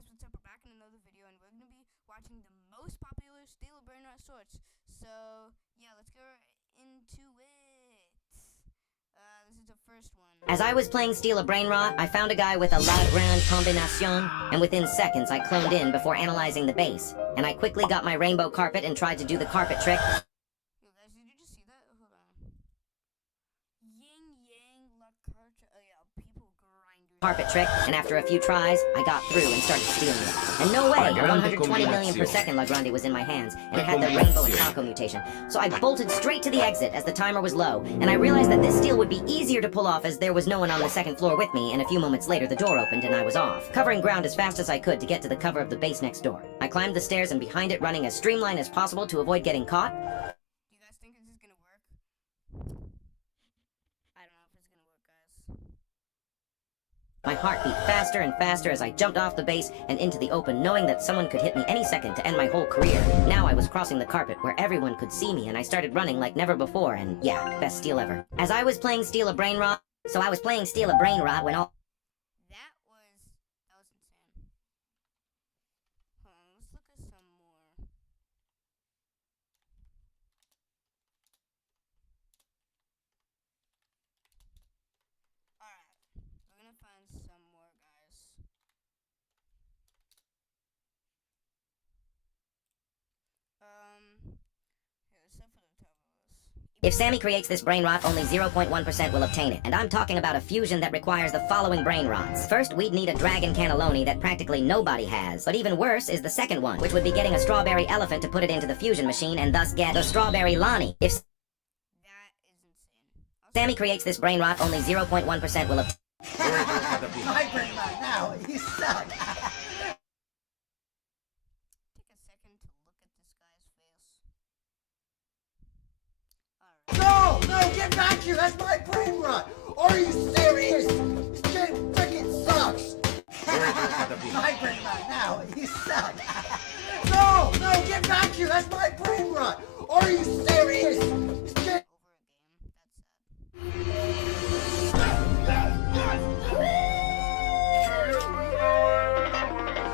guys, what's up? We're back in another video, and we're going to be watching the most popular Steal a Brainrot shorts. So, yeah, let's go into it. This is the first one. As I was playing Steal a Brainrot, I found a guy with a La Grande Combination, and within seconds I cloned in before analyzing the base. And I quickly got my rainbow carpet and tried to do the carpet trick. Yo, guys, did you just see that? Hold on. Yin Yang La Carta. Oh, yeah, people grinder. Carpet trick, and after a few tries, I got through and started stealing it. And no way, 120 million per second La Grande was in my hands, and it had the rainbow and taco mutation. So I bolted straight to the exit as the timer was low, and I realized that this steal would be easier to pull off as there was no one on the second floor with me, and a few moments later the door opened and I was off, covering ground as fast as I could to get to the cover of the base next door. I climbed the stairs and behind it running as streamlined as possible to avoid getting caught. Do you guys think this is gonna work? I don't know if it's gonna work, guys. My heart beat faster and faster as I jumped off the base and into the open, knowing that someone could hit me any second to end my whole career. Now I was crossing the carpet where everyone could see me, and I started running like never before, and yeah, best steal ever. As I was playing Steal a Brainrot, when all... That was insane. Hold on, let's look at some more. Alright, we're gonna find some more, guys. Here, except for the top of us. If Sammy creates this brainrot, only 0.1% will obtain it. And I'm talking about a fusion that requires the following brainrots. First, we'd need a dragon cannelloni that practically nobody has. But even worse is the second one, which would be getting a strawberry elephant to put it into the fusion machine and thus get the strawberry Lonnie. If That is insane. Sammy creates this brainrot, only 0.1% will obtain. My brainrot now, you suck. Take a second to look at this guy's face. Alright. No, get back here, that's my brainrot. Are you serious? This shit freaking sucks. My brainrot now, you suck. No, get back here, that's my brainrot. Are you serious? This shit... Over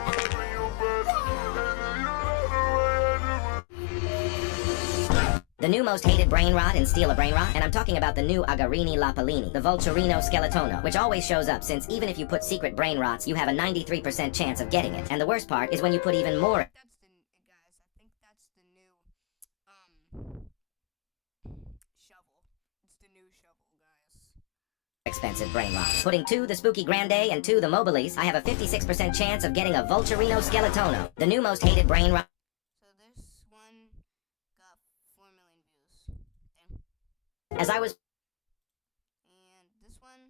a game. That's sad. The new most hated brainrot in Steal a Brainrot, and I'm talking about the new Agarini Lapalini, the Vulturino Skeletono, which always shows up since even if you put secret brainrots, you have a 93% chance of getting it. And the worst part is when you put even more... That's the guys. I think that's the new shovel. It's the new shovel, guys. expensive brainrots. Putting 2 the Spooky Grande and 2 the Mobilis, I have a 56% chance of getting a Vulturino Skeletono, the new most hated brainrot. So this one got 4 million views. Damn. As I was And this one,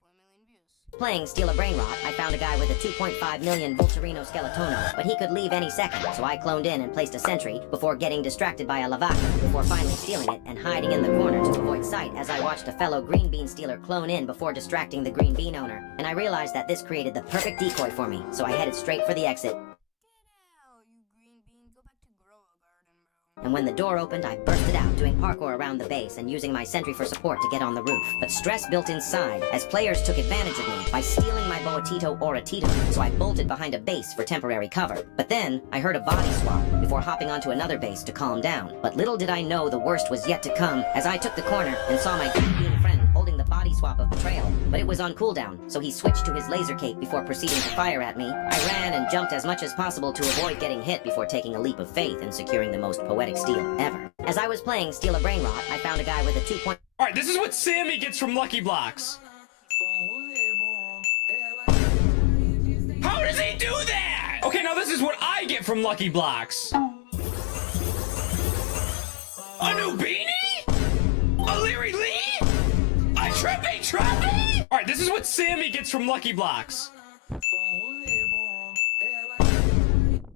4 million views. playing Steal a Brainrot, I found a guy with a 2.5 million Vulturino Skeletono, but he could leave any second, so I cloned in and placed a sentry before getting distracted by a Lavaca, before finally stealing it and hiding in the corner to avoid sight as I watched a fellow green bean stealer clone in before distracting the green bean owner, and I realized that this created the perfect decoy for me, so I headed straight for the exit. Get out, you green bean. Go back to grow a garden, bro. And when the door opened, I bursted out, doing parkour around the base and using my sentry for support to get on the roof. But stress built inside, as players took advantage of me by stealing my Boatito or Atito, so I bolted behind a base for temporary cover. But then, I heard a body swap, before hopping onto another base to calm down. But little did I know the worst was yet to come, as I took the corner and saw my green bean friend holding the body swap of betrayal. But it was on cooldown, so he switched to his laser cape before proceeding to fire at me. I ran and jumped as much as possible to avoid getting hit before taking a leap of faith and securing the most poetic steal ever. As I was playing Steal a Brainrot, I found a guy with a 2 point... Alright, this is what Sammy gets from Lucky Blocks. How does he do that? Okay, now this is what I get from Lucky Blocks. A new beanie? A Leary Lee? A Trippy Trappy? Alright, this is what Sammy gets from Lucky Blocks. How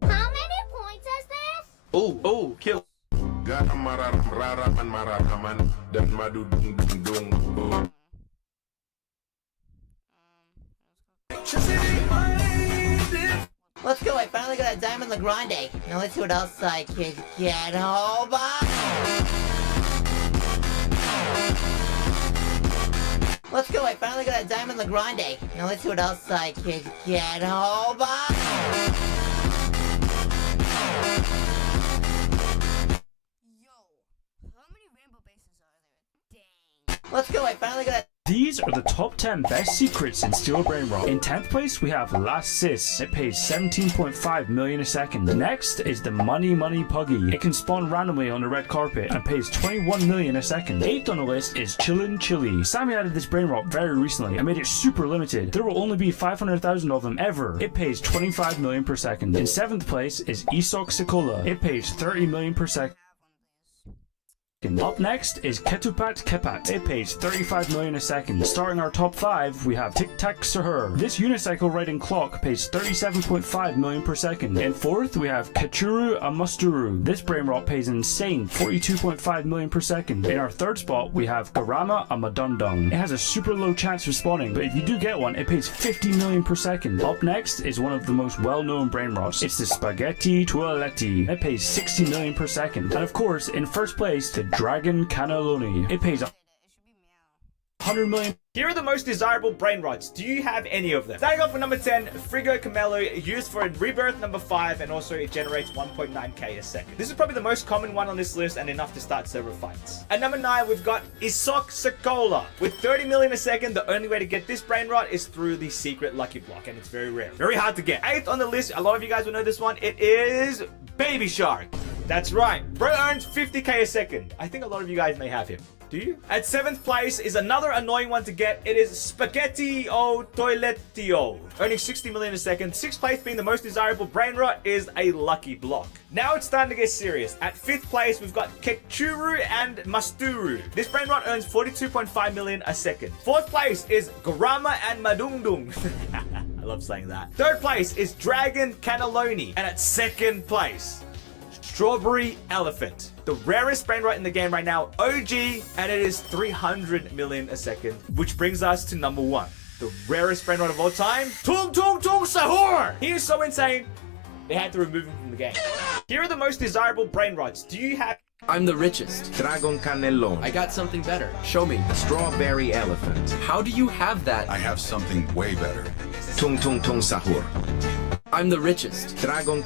many points is this? Oh, kill. Gak mararaman dan madu dung dung dung. Let's go, I finally got a Diamond La Grande. Now let's see what else I can get. Oh, bye! Let's go, I finally got a Diamond Legrande. Now let's see what else I can get. Hold on. Yo, how many rainbow bases are there? Dang. Let's go, I finally got a... These are the top 10 best secrets in Steel Brainrot. In 10th place, we have Last Sis. It pays 17.5 million a second. Next is the Money Money Puggy. It can spawn randomly on the red carpet and pays 21 million a second. 8th on the list is Chillin' Chili. Sammy added this Brainrot very recently and made it super limited. There will only be 500,000 of them ever. It pays 25 million per second. In 7th place is Isok Sikola. It pays 30 million per second. Up next is Ketupat Kepat. It pays 35 million a second. Starting our top 5, we have Tic Tac Sahur. This unicycle riding clock pays 37.5 million per second. In 4th, we have Kechuru Amusturu. This Brainrot pays an insane 42.5 million per second. In our 3rd spot, we have Garama Amadundung. It has a super low chance of spawning, but if you do get one, it pays 50 million per second. Up next is one of the most well-known Brainrots. It's the Spaghetti Toaletti. It pays 60 million per second. And of course, in 1st place, the Dragon Cannelloni. It pays 100 million. Here are the most desirable brain rots. Do you have any of them? Starting off with number 10, Frigo Camelo, used for rebirth. Number 5, and also it generates 1.9k a second. This is probably the most common one on this list and enough to start server fights. At number 9, we've got Isok Sikola. With 30 million a second, the only way to get this brain rot is through the secret lucky block, and it's very rare. Very hard to get. 8th on the list, a lot of you guys will know this one. It is Baby Shark. That's right. Bro earns 50k a second. I think a lot of you guys may have him. Do you? At 7th place is another annoying one to get. It is Spaghetti O Toiletio, earning 60 million a second. 6th place, being the most desirable brain rot, is a lucky block. Now it's starting to get serious. At 5th place, we've got Kechuru and Masturu. This brain rot earns 42.5 million a second. 4th place is Garama and Madungdung. I love saying that. 3rd place is Dragon Cannelloni. And at 2nd place, Strawberry Elephant. The rarest brain rot in the game right now, OG, and it is 300 million a second, which brings us to number 1. The rarest brain rot of all time, Tung Tung Tung Sahur! He is so insane, they had to remove him from the game. Here are the most desirable brain rots. Do you have... I'm the richest. Dragon Cannelloni. I got something better. Show me. Strawberry Elephant. How do you have that? I have something way better. Tung Tung Tung Sahur. I'm the richest. Dragon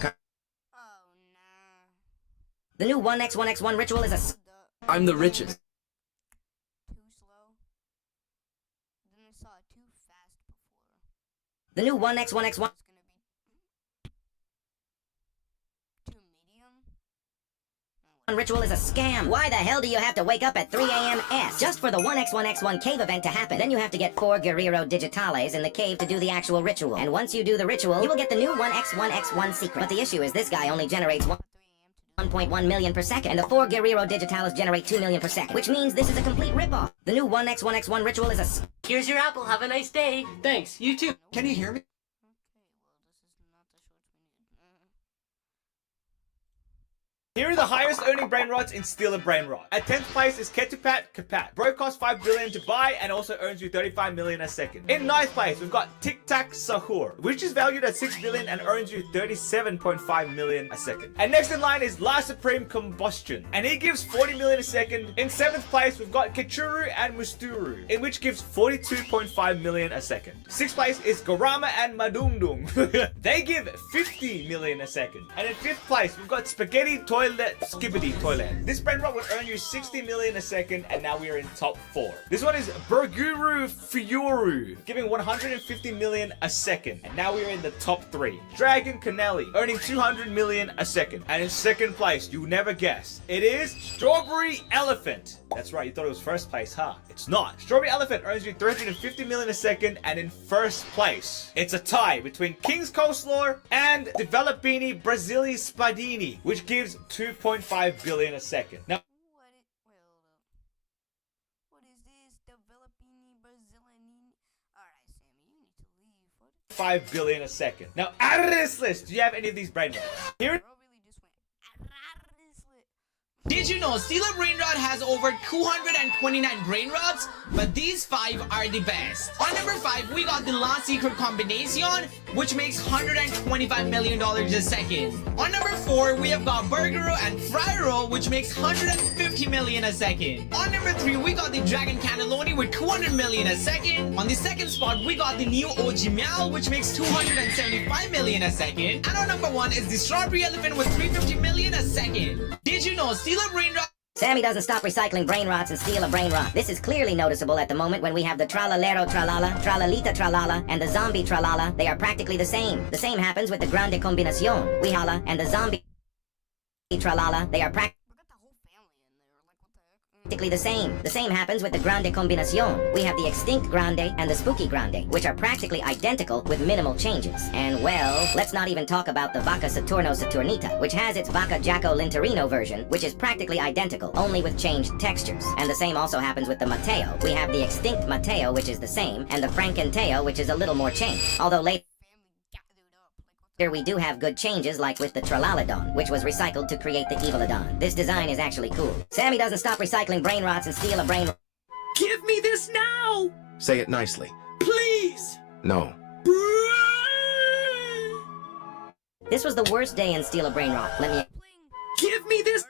The new 1x1x1 ritual is a... I'm the richest. Too slow. Then I saw it too fast before. The new 1x1x1... It's gonna be too medium. ritual is a scam. Why the hell do you have to wake up at 3 a.m. just for the 1x1x1 cave event to happen? Then you have to get 4 Guerrero Digitales in the cave to do the actual ritual. And once you do the ritual, you will get the new 1x1x1 secret. But the issue is this guy only generates 1.1 million per second, and the 4 Guerrero Digitales generate 2 million per second, which means this is a complete ripoff. The new 1x1x1 ritual is a... Here's your apple, have a nice day. Thanks, you too. Can you hear me? Here are the highest earning brain rots in Steal a Brain Rot. At 10th place is Ketupat Kapat. Bro costs 5 billion to buy and also earns you 35 million a second. In 9th place, we've got Tic Tac Sahur, which is valued at 6 billion and earns you 37.5 million a second. And next in line is La Supreme Combustion, and he gives 40 million a second. In 7th place, we've got Kechuru and Musturu, in which gives 42.5 million a second. 6th place is Garama and Madungdung. They give 50 million a second. And in 5th place, we've got Spaghetti Toilet Skibbity Toilet. This brain rot will earn you 60 million a second, and now we are in top 4. This one is Burguru Fioru, giving 150 million a second, and now we are in the top 3. Dragon Canelli, earning 200 million a second, and in 2nd place, you never guess, it is Strawberry Elephant. That's right, you thought it was 1st place, huh? It's not. Strawberry Elephant earns you 350 million a second, and in 1st place, it's a tie between King's Coleslaw and Developini Brasili Spadini, which gives 2.5 billion a second. Now, what is this? Developini Brazilianini? Alright, Sammy, you need to leave. What? 5 billion a second. Now, out of this list, do you have any of these brain rots? Here, Bro really just went out of this list. Did you know Steeler Brainrot has over 229 brainrots? But these 5 are the best. On number 5, we got the last secret combination, which makes $125 million a second. On number 4, we have got Burger and Fryro, which makes $150 million a second. On number 3, we got the Dragon Cannelloni with $200 million a second. On the second spot, we got the new OG Meow, which makes $275 million a second. And on number 1 is the Strawberry Elephant with $350 million a second. Did you know Steeler Brainrot? Sammy doesn't stop recycling brain rots and steal a brain rot. This is clearly noticeable at the moment when we have the Tralalero Tralala, Tralalita Tralala, and the Zombie Tralala. They are practically the same. The same happens with the Grande Combinacion, Wihala, and the Zombie Tralala. They are practically the same. The same happens with the Grande Combinacion. We have the Extinct Grande and the Spooky Grande, which are practically identical with minimal changes. And well, let's not even talk about the Vaca Saturno Saturnita, which has its Vaca Jacko Linterino version, which is practically identical, only with changed textures. And the same also happens with the Mateo. We have the Extinct Mateo, which is the same, and the Frankenteo, which is a little more changed. Although later we do have good changes, like with the Tralalodon, which was recycled to create the Evilodon. This design is actually cool. Sammy doesn't stop recycling brain rots and steal a brain. Give me this now! Say it nicely. Please! No. This was the worst day in Steal a Brain Rot. Give me this!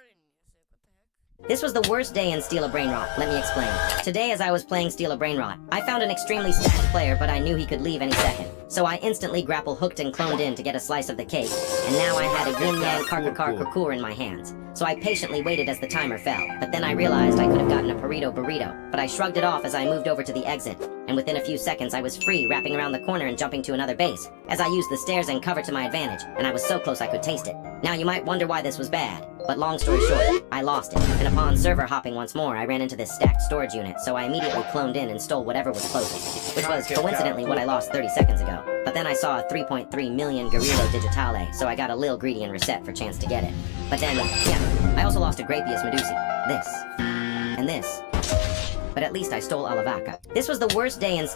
This was the worst day in Steal a Brain Rot. Let me explain. Today, as I was playing Steal a Brain Rot, I found an extremely stacked player, but I knew he could leave any second. So I instantly grapple hooked and cloned in to get a slice of the cake, and now I had a yin-yang karkar in my hands. So I patiently waited as the timer fell, but then I realized I could have gotten a burrito, but I shrugged it off as I moved over to the exit, and within a few seconds I was free, wrapping around the corner and jumping to another base, as I used the stairs and cover to my advantage, and I was so close I could taste it. Now you might wonder why this was bad, but long story short, I lost it, and upon server hopping once more, I ran into this stacked storage unit, so I immediately cloned in and stole whatever was closest, which was coincidentally what I lost 30 seconds ago. But then I saw a 3.3 million Guerrero Digitale, so I got a lil greedy and reset for chance to get it. But then, yeah, I also lost a Grapius Medusi, this, and this. But at least I stole Alavaca. This was the worst day in...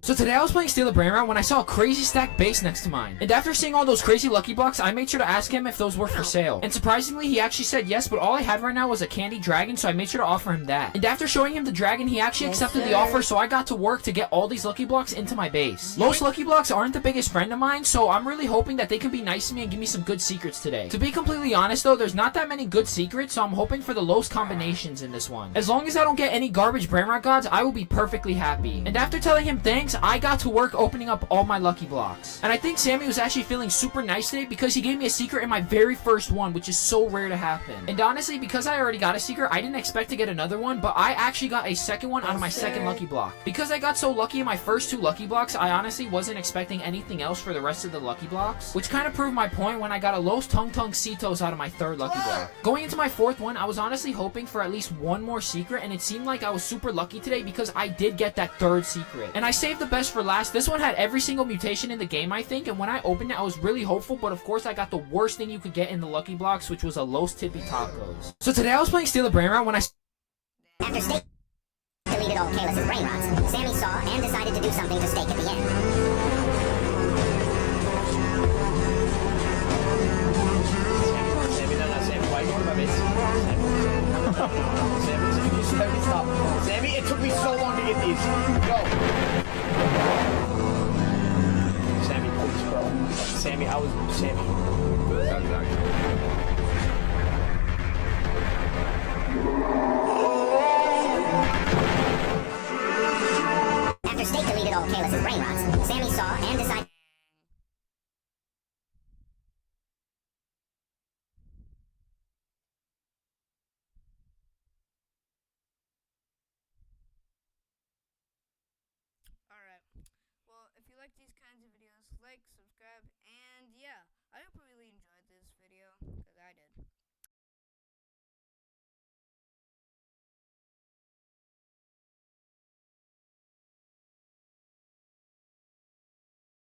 So today I was playing Steal a Brain Rot when I saw a crazy stacked base next to mine. And after seeing all those crazy lucky blocks, I made sure to ask him if those were for sale. And surprisingly, he actually said yes, but all I had right now was a candy dragon, so I made sure to offer him that. And after showing him the dragon, he actually accepted the offer, so I got to work to get all these lucky blocks into my base. Most lucky blocks aren't the biggest friend of mine, so I'm really hoping that they can be nice to me and give me some good secrets today. To be completely honest though, there's not that many good secrets, so I'm hoping for the lowest combinations in this one. As long as I don't get any garbage Brain Rot gods, I will be perfectly happy. And after telling him thanks, I got to work opening up all my lucky blocks. And I think Sammy was actually feeling super nice today because he gave me a secret in my very first one, which is so rare to happen. And honestly, because I already got a secret, I didn't expect to get another one, but I actually got a second one out of my second lucky block. Because I got so lucky in my first 2 lucky blocks, I honestly wasn't expecting anything else for the rest of the lucky blocks, which kind of proved my point when I got a Los Tung Tung Citos out of my 3rd lucky block. Going into my 4th one, I was honestly hoping for at least one more secret, and it seemed like I was super lucky today because I did get that 3rd secret. And I saved the best for last. This one had every single mutation in the game, I think, and when I opened it, I was really hopeful, but of course I got the worst thing you could get in the lucky blocks, which was a Los Tippy Tacos. So today I was playing Steal a Brain Rot when I... After Stake deleted all Kalis' brain rots, Sammy saw and decided to do something to Stake at the end. Sammy, it took me so long to get these. Go. Sammy, please, bro. Sammy, Sammy. After Stake deleted all Kalis' brain rots, Sammy saw and decided... Alright. Well, if you like these kinds of videos, like, subscribe, and yeah.